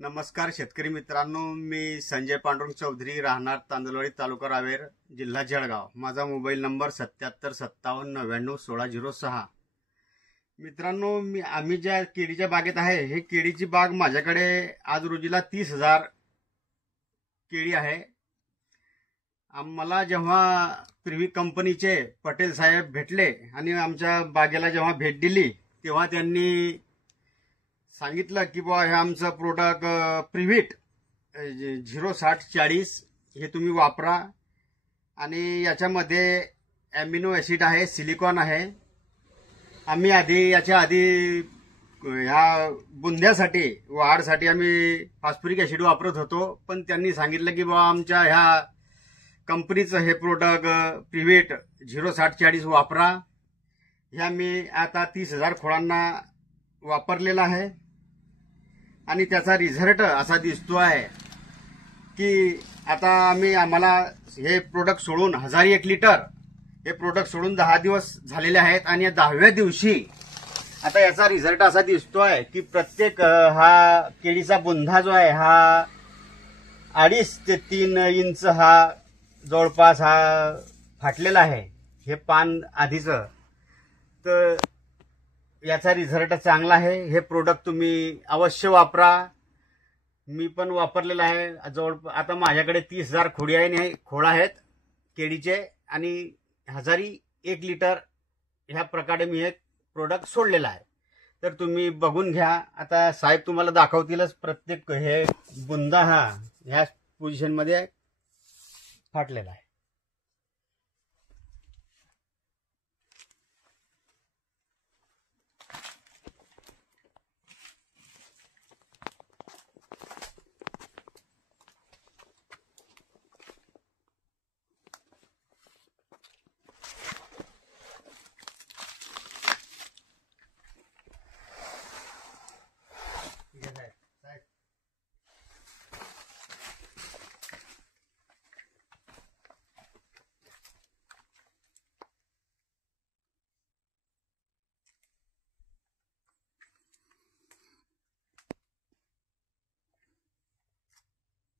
नमस्कार शेतकरी मित्रांनो, मी संजय पांडुरंग चौधरी, राहणार तांदळवाडी, तालुका रावेर, जिल्हा जळगाव। माझा मोबाईल नंबर 7757991606। मित्रांनो, आम्ही ज्या केळीच्या बागेत आहे, हे केळीची बाग माझ्याकडे आज रोजीला 30,000 केळी आहे। आम्हाला जेव्हा प्रिव्ही कंपनीचे पटेल साहेब भेटले आणि आमच्या बागेला जेव्हा भेट दिली, तेव्हा त्यांनी सांगितलं की बुवा हे आमचं प्रोडक्ट प्रिव्हिट 06040 हे तुम्ही वापरा आणि याच्यामध्ये ॲमिनो ॲसिड आहे, सिलिकॉन आहे। आम्ही याच्या आधी ह्या बुंध्यासाठी वाढसाठी आम्ही फॉस्फरिक ॲसिड वापरत होतो, पण त्यांनी सांगितलं की बुवा आमच्या ह्या कंपनीचं हे प्रोडक्ट प्रिव्हिट 06040 वापरा। हे आम्ही आता 30,000 खोडांना वापरलेला आहे आणि त्याचा रिझल्ट असा दिसतो आहे की आता आम्हाला हे प्रोडक्ट सोडून 1001 लिटर हे प्रोडक्ट सोडून 10 दिवस झालेले आहेत आणि 10व्या दिवशी आता याचा रिझल्ट असा दिसतोय की प्रत्येक हा केळीचा बुंधा जो आहे हा 2.5 ते 3 इंच हा जवळपास हा फाटलेला आहे। हे पान आधीचं तर याचा रिझल्ट चांगला आहे। हे प्रोडक्ट तुम्ही अवश्य वापरा। मी पण वापरलेलं आहे। जवळ आता माझ्याकडे 30,000 खोड आहेत केळीचे आणि 1001 लिटर ह्या प्रकारे मी एक प्रोडक्ट सोडलेला आहे। तर तुम्ही बघून घ्या। आता साहेब तुम्हाला दाखवतीलच प्रत्येक हे बुंदा हा ह्या पोझिशनमध्ये फाटलेला आहे।